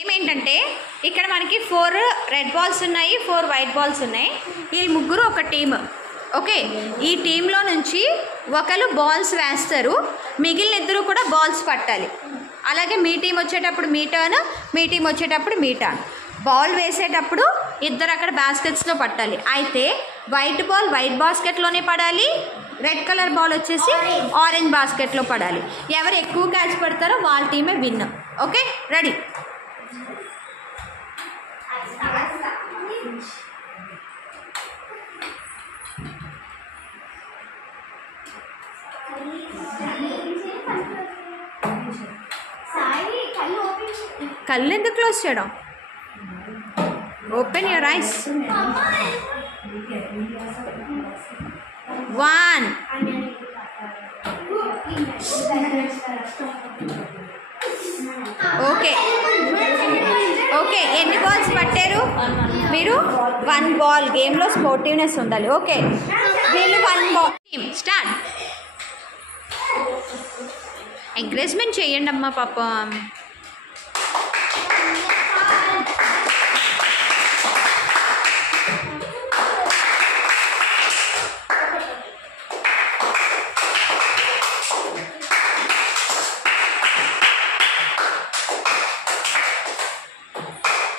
ఏమేంటంటే ఇక్కడ మనకి 4 red balls ఉన్నాయి, 4 వైట్ బాల్స్ ఉన్నాయి. వీళ్ళు ముగ్గురు ఒక టీమ్. ఓకే, ఈ టీంలో నుంచి ఒకరు బాల్స్ వేస్తారు, మిగిలిన ఇద్దరు కూడా బాల్స్ పట్టాలి. అలాగే మీ టీం వచ్చేటప్పుడు మీ టర్న్, మీ టీం వచ్చేటప్పుడు మీ టర్న్. బాల్ వేసేటప్పుడు ఇద్దరు అక్కడ బాస్కెట్స్లో పట్టాలి. అయితే వైట్ బాల్ వైట్ బాస్కెట్లోనే పడాలి, రెడ్ కలర్ బాల్ వచ్చేసి ఆరెంజ్ బాస్కెట్లో పడాలి. ఎవరు ఎక్కువ క్యాచ్ పడతారో వాళ్ళ టీమే విన్. Okay, ready? కళ్ళు ఎందుకు క్లోజ్ చేయడం? Open your eyes. 1 okay okay, ఎన్ని బాల్స్ పట్టారు మీరు? 1 బాల్. గేమ్లో స్పోర్టివ్నెస్ ఉండాలి. ఓకే, వీళ్ళు 1 బాల్. Team start. ఎంకరేజ్మెంట్ చేయండి అమ్మా పాపం.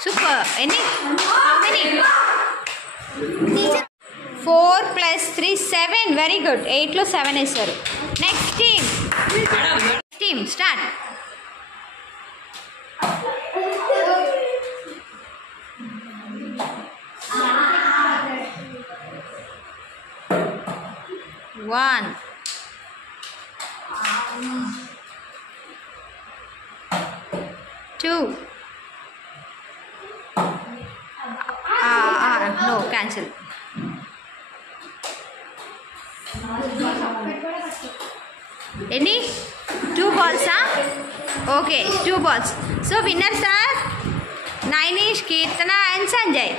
Super. Any? How many? 4 + 3 7. Very good. 8 లో 7 వేశారు. Next team. Team start. One. 2. No, cancel. Any? 2 balls, huh? Okay, 2 balls. So winners are Nainish, Kirtana and Sanjay.